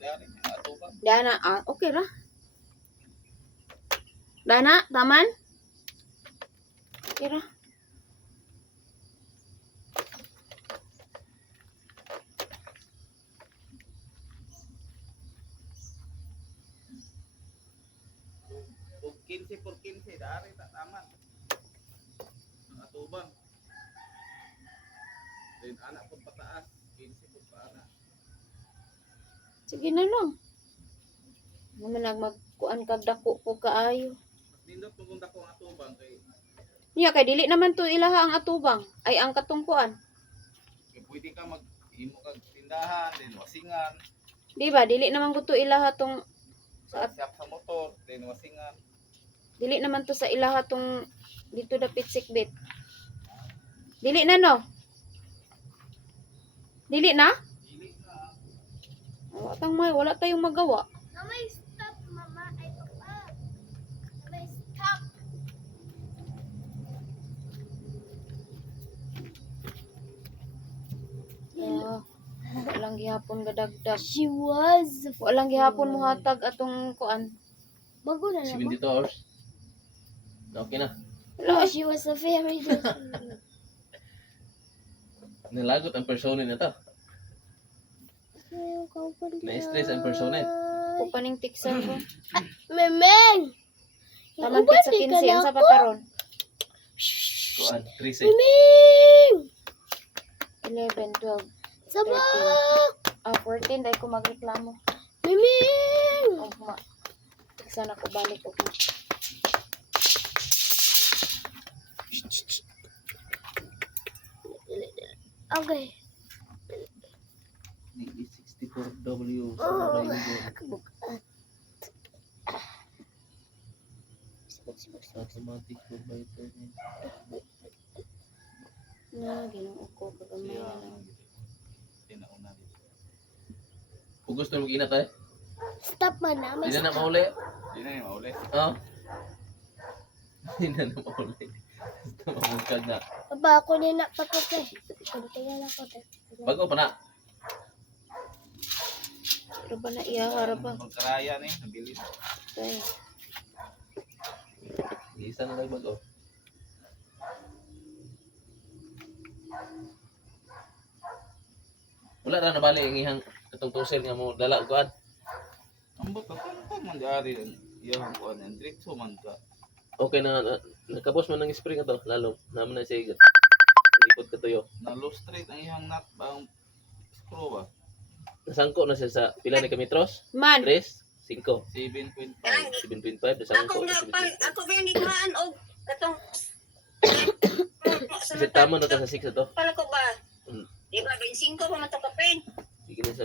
Dana, okay ra. Dana, taman? Okay ra. Kung 15 por 15, dari tak taman. Ang atubang. Then anak pun pataas, 15 por anak. Sige na lang. Naman magkuan kag dako po kaayo. Mas nindot mo kung dako ang atubang kay Niya kay dili naman to ilaha ang atubang ay ang katungkuan. pwede ka mag-imo kag tindahan, then wasingan, Di ba? Dili naman ko to ilaha tong shop sa motor, then wasingan. dili naman to sa ilaha tong dito dapit sikbit. Dili na no. Dili na? Dili na. Wala tayong magawa. Namay stop, mama. Ay, papa. Namay stop. Walang gihapon gadagdag. She was. Walang gihapon mo hatag atong kuan. Bago na naman. 72 hours. Okay na. No, she was a very good. Nilagot ang persona na to. Na-stress ang persona. Ko paning tiksan ko. Memeng! Taman pit sa 15 ang sa pataron. Kuan, 13. Memeng! 11, 12, Sama! 14 dai ko magreklamo. Memeng! Tiksan ako balik ko. Okay. DE64W. Automatic provider. Na Ginoo ko kagamay na lang. Tinauna dito. Kung gusto mo mag-inat eh. Stop man na. Hindi na mauli. Di na yung mauli. Oo. Hindi na mauli. Basta mamungkag na. Baba ako na napapatay. Kunti na ako. Bago pa na. Pero ba na iyahara ba? Magkaraya ni, nabilis. Ay, Isa na lang bago. Wala na nabali ang ihang itong tusel nga mo dala kuan. Ang bata, kung man di-ari ang iyang kuhan, ang diretso man ka. Okay na nakabos man ng spring ato lalo naman na siya ikot katuyo. Na-low-straight ang iyang nut ba ang screw ba? Nasangko na siya sa pila ni kametros? man, 3, 5, 7.5. 7.5 nasangko na siya. Ako ba yung gitmaan o katong Kasi tama na ta sa 6 ato. pala ko ba? Mm. Di ba, 25 pa man ito kapin. Sige na sa